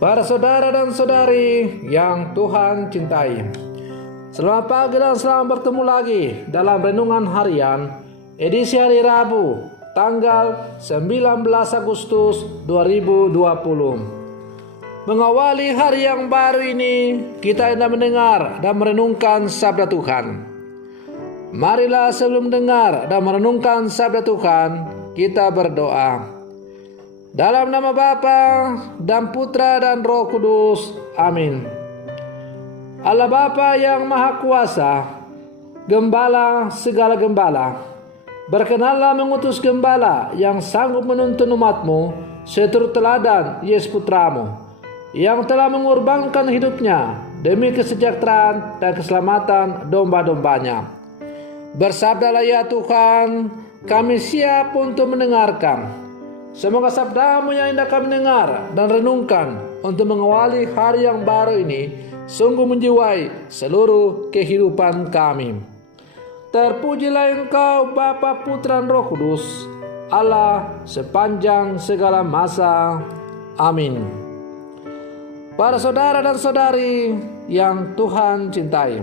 Para saudara dan saudari yang Tuhan cintai, selamat pagi dan selamat bertemu lagi dalam Renungan Harian edisi hari Rabu tanggal 19 Agustus 2020. Mengawali hari yang baru ini, kita hendak mendengar dan merenungkan sabda Tuhan. Marilah sebelum mendengar dan merenungkan sabda Tuhan, kita berdoa. Dalam nama Bapa dan Putra dan Roh Kudus. Amin. Allah Bapa yang Maha Kuasa, Gembala segala gembala, berkenanlah mengutus Gembala yang sanggup menuntun umat-Mu seturut teladan Yesus Putra-Mu, yang telah mengorbankan hidupnya demi kesejahteraan dan keselamatan domba-dombanya. Bersabdalah ya Tuhan, kami siap untuk mendengarkan. Semoga sabda-Mu yang hendak kami dengar dan renungkan untuk mengawali hari yang baru ini sungguh menjiwai seluruh kehidupan kami. Terpujilah Engkau Bapa, Putra dan Roh Kudus, Allah sepanjang segala masa. Amin. Para saudara dan saudari yang Tuhan cintai,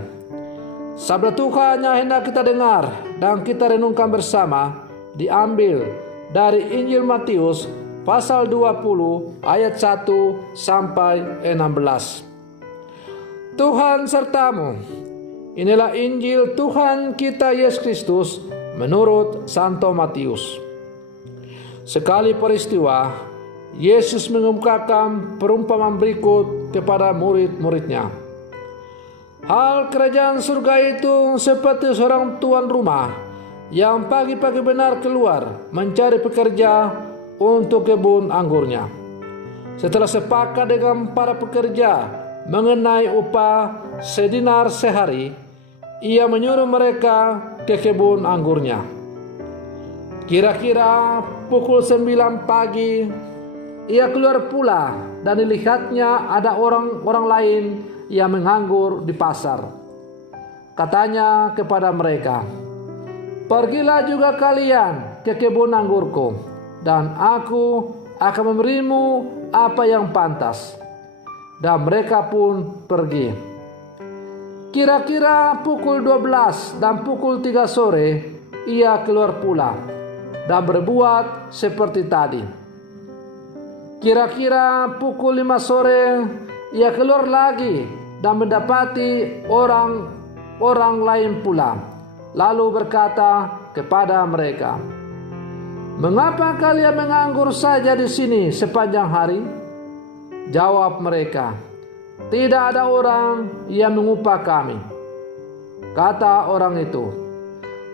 sabda Tuhan yang hendak kita dengar dan kita renungkan bersama diambil dari Injil Matius pasal 20 ayat 1 sampai 16. Tuhan sertamu. Inilah Injil Tuhan kita Yesus Kristus menurut Santo Matius. Sekali peristiwa, Yesus mengemukakan perumpamaan berikut kepada murid-muridnya. Hal kerajaan surga itu seperti seorang tuan rumah yang pagi-pagi benar keluar mencari pekerja untuk kebun anggurnya. Setelah sepakat dengan para pekerja mengenai upah sedinar sehari, ia menyuruh mereka ke kebun anggurnya. Kira-kira pukul 9 pagi, ia keluar pula dan dilihatnya ada orang-orang lain yang menganggur di pasar. Katanya kepada mereka, "Pergilah juga kalian ke kebun anggurku, dan aku akan memberimu apa yang pantas." Dan mereka pun pergi. Kira-kira pukul 12 dan pukul 3 sore, ia keluar pula dan berbuat seperti tadi. Kira-kira pukul 5 sore, ia keluar lagi dan mendapati orang lain pula. Lalu berkata kepada mereka, "Mengapa kalian menganggur saja di sini sepanjang hari?" Jawab mereka, "Tidak ada orang yang mengupah kami." Kata orang itu,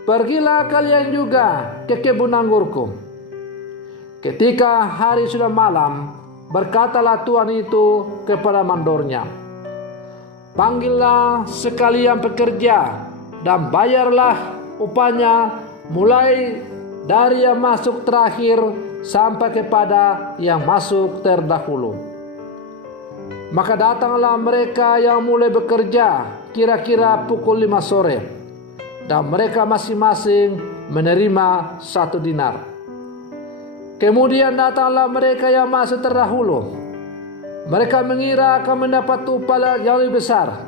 "Pergilah kalian juga ke kebun anggurku." Ketika hari sudah malam, berkatalah tuan itu kepada mandornya, "Panggillah sekalian pekerja dan bayarlah upahnya mulai dari yang masuk terakhir sampai kepada yang masuk terdahulu." Maka datanglah mereka yang mulai bekerja kira-kira pukul 5 sore, dan mereka masing-masing menerima 1 dinar. Kemudian datanglah mereka yang masuk terdahulu. Mereka mengira akan mendapat upah yang lebih besar,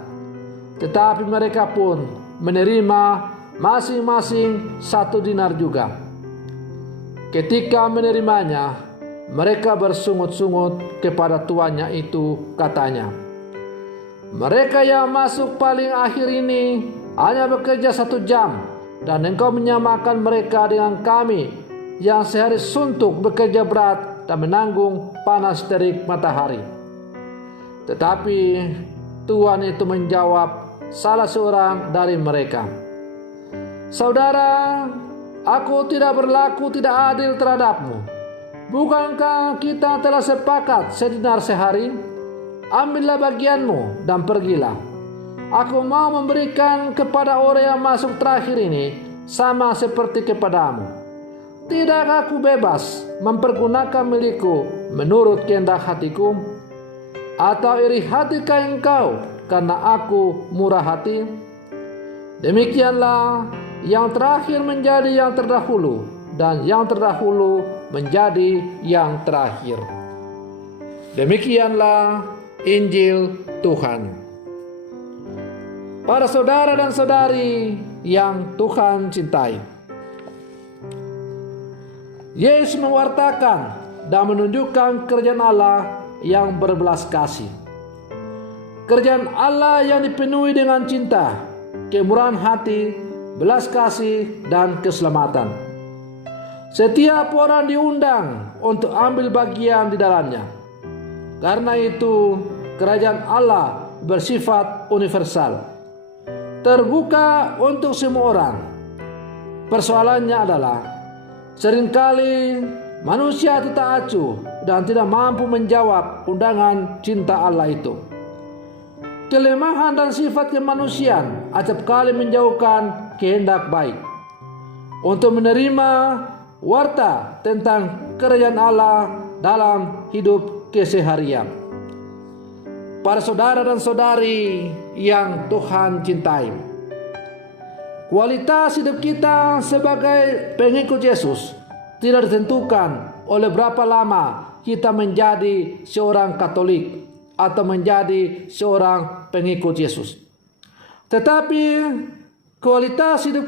tetapi mereka pun menerima masing-masing 1 dinar juga. Ketika menerimanya, mereka bersungut-sungut kepada tuannya itu, katanya, "Mereka yang masuk paling akhir ini hanya bekerja 1 jam, dan engkau menyamakan mereka dengan kami yang sehari suntuk bekerja berat dan menanggung panas terik matahari." Tetapi tuan itu menjawab salah seorang dari mereka, "Saudara, aku tidak berlaku tidak adil terhadapmu. Bukankah kita telah sepakat sedinar sehari? Ambillah bagianmu dan pergilah. Aku mau memberikan kepada orang yang masuk terakhir ini sama seperti kepadamu. Tidakkah aku bebas mempergunakan milikku menurut kehendak hatiku? Atau iri hatikah engkau karena aku murah hati?" Demikianlah yang terakhir menjadi yang terdahulu, dan yang terdahulu menjadi yang terakhir. Demikianlah Injil Tuhan. Para saudara dan saudari yang Tuhan cintai, Yesus mewartakan dan menunjukkan kerajaan Allah yang berbelas kasih. Kerajaan Allah yang dipenuhi dengan cinta, kemurahan hati, belas kasih, dan keselamatan. Setiap orang diundang untuk ambil bagian di dalamnya. Karena itu, kerajaan Allah bersifat universal, terbuka untuk semua orang. Persoalannya adalah, seringkali manusia tidak acuh dan tidak mampu menjawab undangan cinta Allah itu. Kelemahan dan sifat kemanusiaan acap kali menjauhkan kehendak baik untuk menerima warta tentang kerajaan Allah dalam hidup keseharian. Para saudara dan saudari yang Tuhan cintai, kualitas hidup kita sebagai pengikut Yesus tidak ditentukan oleh berapa lama kita menjadi seorang Katolik atau menjadi seorang pengikut Yesus. Tetapi kualitas hidup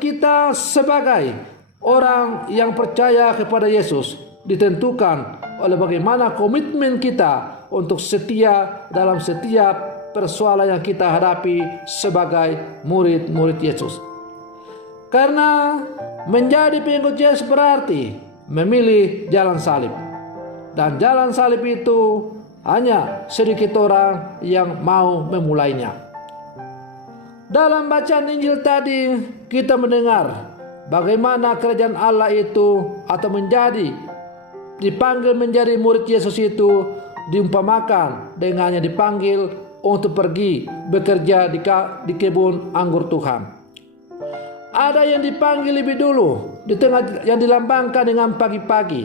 kita sebagai orang yang percaya kepada Yesus ditentukan oleh bagaimana komitmen kita untuk setia dalam setiap persoalan yang kita hadapi sebagai murid-murid Yesus. Karena menjadi pengikut Yesus berarti memilih jalan salib. Dan jalan salib itu hanya sedikit orang yang mau memulainya. Dalam bacaan Injil tadi kita mendengar bagaimana kerajaan Allah itu atau dipanggil menjadi murid Yesus itu diumpamakan dengannya dipanggil untuk pergi bekerja di kebun anggur Tuhan. Ada yang dipanggil lebih dulu, di tengah yang dilambangkan dengan pagi-pagi.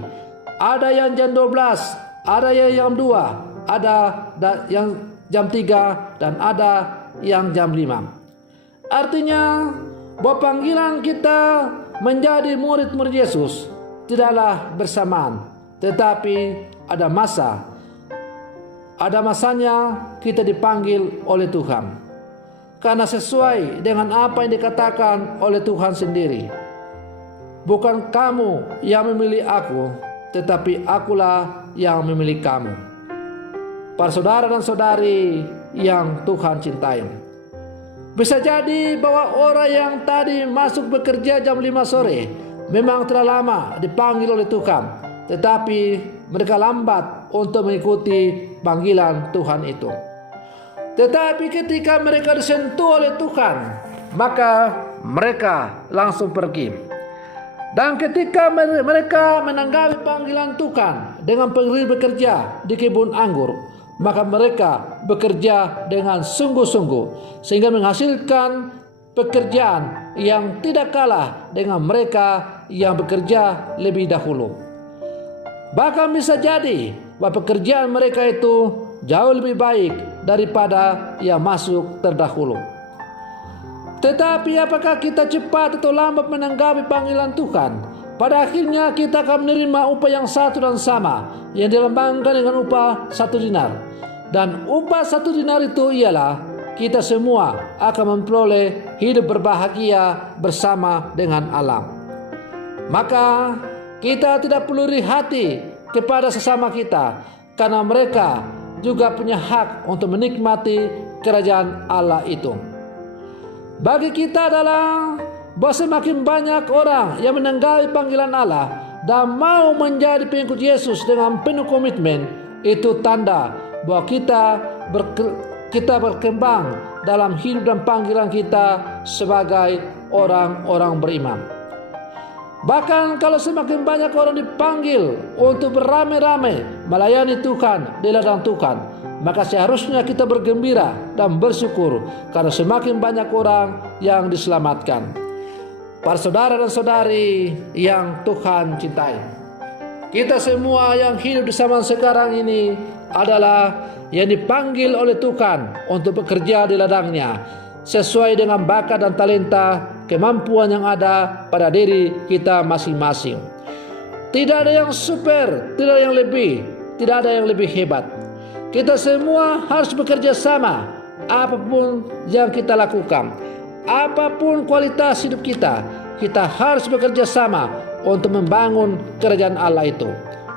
Ada yang jam 12, ada yang jam 2, ada yang jam 3, dan ada yang jam 5. Artinya bahwa panggilan kita menjadi murid-murid Yesus tidaklah bersamaan, tetapi ada masanya kita dipanggil oleh Tuhan. Karena sesuai dengan apa yang dikatakan oleh Tuhan sendiri, bukan kamu yang memilih aku, tetapi akulah yang memilih kamu. Para saudara dan saudari yang Tuhan cintai, bisa jadi bahwa orang yang tadi masuk bekerja jam 5 sore memang telah lama dipanggil oleh Tuhan, tetapi mereka lambat untuk mengikuti panggilan Tuhan itu. Tetapi ketika mereka disentuh oleh Tuhan, maka mereka langsung pergi. Dan ketika mereka menanggapi panggilan Tuhan dengan pergi bekerja di kebun anggur, maka mereka bekerja dengan sungguh-sungguh sehingga menghasilkan pekerjaan yang tidak kalah dengan mereka yang bekerja lebih dahulu. Bahkan bisa jadi bahwa pekerjaan mereka itu jauh lebih baik daripada yang masuk terdahulu. Tetapi apakah kita cepat atau lambat menanggapi panggilan Tuhan? Pada akhirnya kita akan menerima upah yang satu dan sama, yang dilambangkan dengan upah 1 dinar. Dan upah 1 dinar itu ialah kita semua akan memperoleh hidup berbahagia bersama dengan Allah. Maka kita tidak perlu iri hati kepada sesama kita, karena mereka juga punya hak untuk menikmati kerajaan Allah itu. Bagi kita adalah bahwa semakin banyak orang yang menanggapi panggilan Allah dan mau menjadi pengikut Yesus dengan penuh komitmen, itu tanda bahwa kita berkembang dalam hidup dan panggilan kita sebagai orang-orang beriman. Bahkan kalau semakin banyak orang dipanggil untuk beramai-ramai melayani Tuhan di ladang Tuhan, maka seharusnya kita bergembira dan bersyukur karena semakin banyak orang yang diselamatkan. Para saudara dan saudari yang Tuhan cintai, kita semua yang hidup di zaman sekarang ini adalah yang dipanggil oleh Tuhan untuk bekerja di ladangnya sesuai dengan bakat dan talenta kemampuan yang ada pada diri kita masing-masing. Tidak ada yang super, tidak ada yang lebih, tidak ada yang lebih hebat. Kita semua harus bekerja sama. Apapun yang kita lakukan, apapun kualitas hidup kita, kita harus bekerja sama untuk membangun kerajaan Allah itu.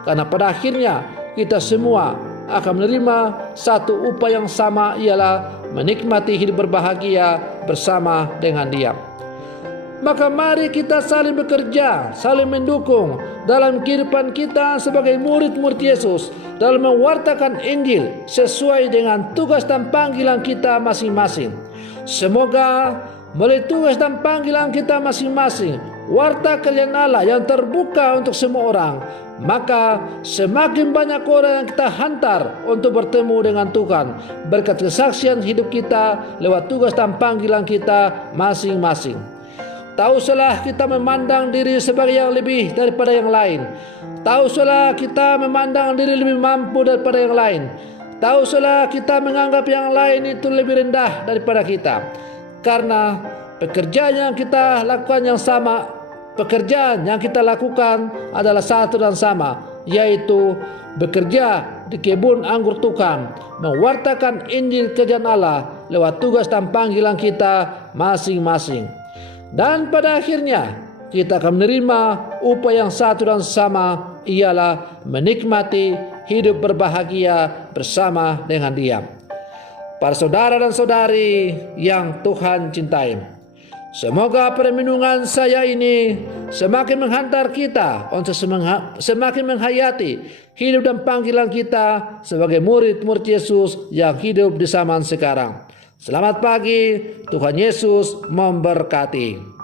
Karena pada akhirnya kita semua akan menerima satu upah yang sama, ialah menikmati hidup berbahagia bersama dengan Dia. Maka mari kita saling bekerja, saling mendukung dalam kehidupan kita sebagai murid-murid Yesus dalam mewartakan Injil sesuai dengan tugas dan panggilan kita masing-masing. Semoga melalui tugas dan panggilan kita masing-masing, warta kerajaan Allah yang terbuka untuk semua orang, maka semakin banyak orang yang kita hantar untuk bertemu dengan Tuhan berkat kesaksian hidup kita lewat tugas dan panggilan kita masing-masing. Tak usahlah kita memandang diri sebagai yang lebih daripada yang lain. Tak usahlah kita memandang diri lebih mampu daripada yang lain. Tak usahlah kita menganggap yang lain itu lebih rendah daripada kita. Karena pekerjaan yang kita lakukan yang sama, pekerjaan yang kita lakukan adalah satu dan sama, yaitu bekerja di kebun anggur Tuhan, mewartakan Injil kerajaan Allah lewat tugas dan panggilan kita masing-masing. Dan pada akhirnya kita akan menerima upah yang satu dan sama, ialah menikmati hidup berbahagia bersama dengan Dia. Para saudara dan saudari yang Tuhan cintai, semoga permenungan saya ini semakin menghantar kita untuk semakin menghayati hidup dan panggilan kita sebagai murid-murid Yesus yang hidup di zaman sekarang. Selamat pagi, Tuhan Yesus memberkati.